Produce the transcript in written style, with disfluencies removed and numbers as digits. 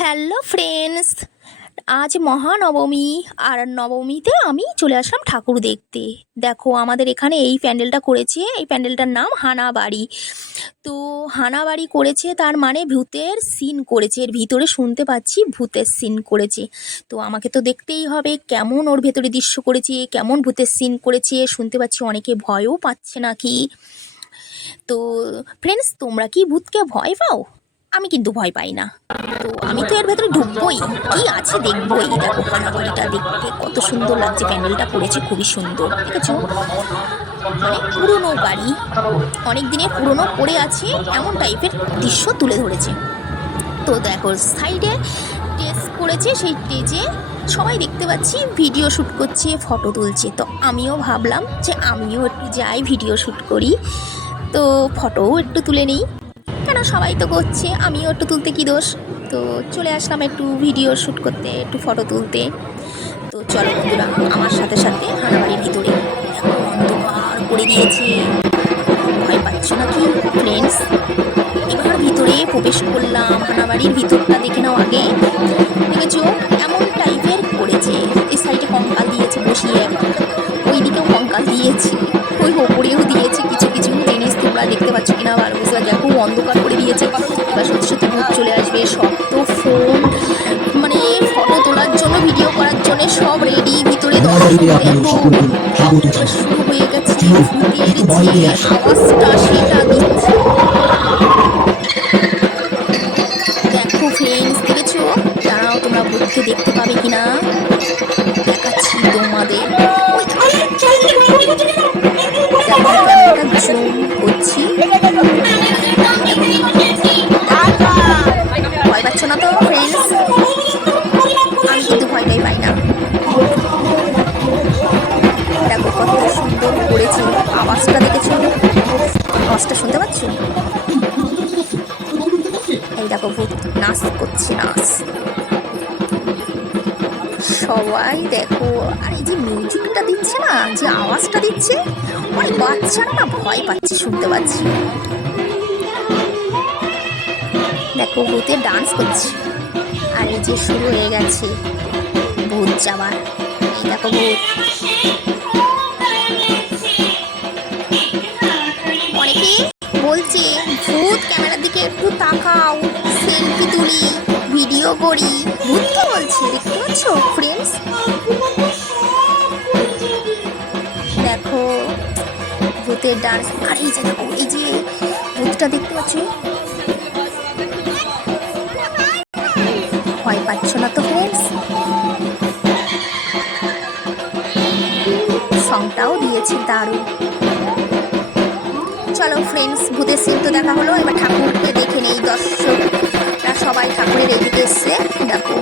Hello friends, আজ মহানবমী। আর নবমীতে আমি চলে আসলাম ঠাকুর দেখতে। দেখো আমাদের এখানে এই প্যান্ডেলটা করেছে, এই প্যান্ডেলটার নাম হানাবাড়ি। তো হানাবাড়ি করেছে তার মানে ভূতের সিন করেছে, এর ভিতরে শুনতে পাচ্ছি ভূতের সিন করেছে। তো আমাকে তো দেখতেই হবে কেমন ওর ভেতরে দৃশ্য করেছে, কেমন ভূতের সিন করেছে। শুনতে পাচ্ছি অনেকে ভয়ও পাচ্ছে নাকি। তো ফ্রেন্ডস, তোমরা কি ভূতকে ভয় পাও? আমি কিন্তু ভয় পাই না। তো আমি তো এর ভেতরে ঢুকবোই, কি আছে দেখবোই। দেখো হানাবাড়িটা দেখতে কত সুন্দর লাগছে, প্যান্ডেলটা করেছে খুবই সুন্দর, দেখেছো? মানে পুরনো বাড়ি, অনেক দিনের পুরনো পড়ে আছে এমন টাইপের দৃশ্য তুলে ধরেছে। তো দেখো সাইডে স্টেজ করেছে, সেই স্টেজে সবাই দেখতে পাচ্ছি ভিডিও শ্যুট করছে, ফটো তুলছে। তো আমিও ভাবলাম যে আমিও একটু যাই, ভিডিও শ্যুট করি, তো ফটোও একটু তুলে নিই। কেন, সবাই তো করছে, আমিও একটু তুলতে কি দোষ। তো চলে আসলাম একটু ভিডিও শ্যুট করতে, একটু ফটো তুলতে। তো চলো বন্ধুরা আমার সাথে সাথে হানাবাড়ির ভিতরে। দেখো অন্ধকার করে দিয়েছে, ভয় পাচ্ছ নাকি ফ্রেন্ডস? এবার ভিতরে প্রবেশ করলাম। হানাবাড়ির ভিতরটা দেখে নাও আগে। দেখেছো এমন টাইপের করেছে, এই সাইডে কঙ্কাল দিয়েছে বসিয়ে, ওই দিকেও কঙ্কাল দিয়েছে, ওই ওপরেও দিয়েছে কিছু কিছু জিনিস। তোমরা দেখতে পাচ্ছ কিনা ভালো বুঝতে পারছি, খুব অন্ধকার করে দিয়েছে। এবার সত্যি সত্যি ভূত চলে আসবে। সব তো ফোন, মানে ফটো তোলার জন্য, ভিডিও করার জন্য সব রেডি। ভিতরে শুরু হয়ে গেছে ভূতের যে আওয়াজটা, সেটা দিচ্ছে। দেখো ফ্রেন্ডস, দেখেছো? দাঁড়াও, তোমরা ভূতকে দেখতে পাবে কিনা দেখাচ্ছি তোমাদের। ওই ক্যামেরাটা জুম করছি। ভয় পাচ্ছ না তো ফ্রেন্ডস? আমি কিন্তু ভয়টাই পাই না। দেখো কত সুন্দর করেছে, আওয়াজটা দেখেছো? আওয়াজটা শুনতে পাচ্ছ? এই দেখো ভূত নাচ করছে, নাচ। সবাই দেখো, আর এই যে মিউজিকটা দিচ্ছে না, যে আওয়াজটা দিচ্ছে, অনেক বাচ্চারা না ভয় পাচ্ছে, শুনতে পাচ্ছি। দেখো ভূতে ডান্স করছে। আর এই যে শুরু হয়ে গেছে ভূত যাবার। এই দেখো ভূত। অনেকে বলছে ভূত ক্যামেরার দিকে একটু তাকাও, সেলফি তুলি, ভিডিও করি। ভূতকে বলছে, দেখতে পাচ্ছ ফ্রেন্ডস? দেখো ভূতের ডান্স। আর এই যে দেখো, এই যে ভূতটা দেখতে পাচ্ছ? ভয় পাচ্ছ না তো ফ্রেন্ডস? সংটাও দিয়েছি দারুণ। চলো ফ্রেন্ডস, ভূতের সিন তো দেখা হলো, এবার ঠাকুরকে দেখে নেই। দর্শকরা সবাই ঠাকুরের এদিকে এসছে। দেখো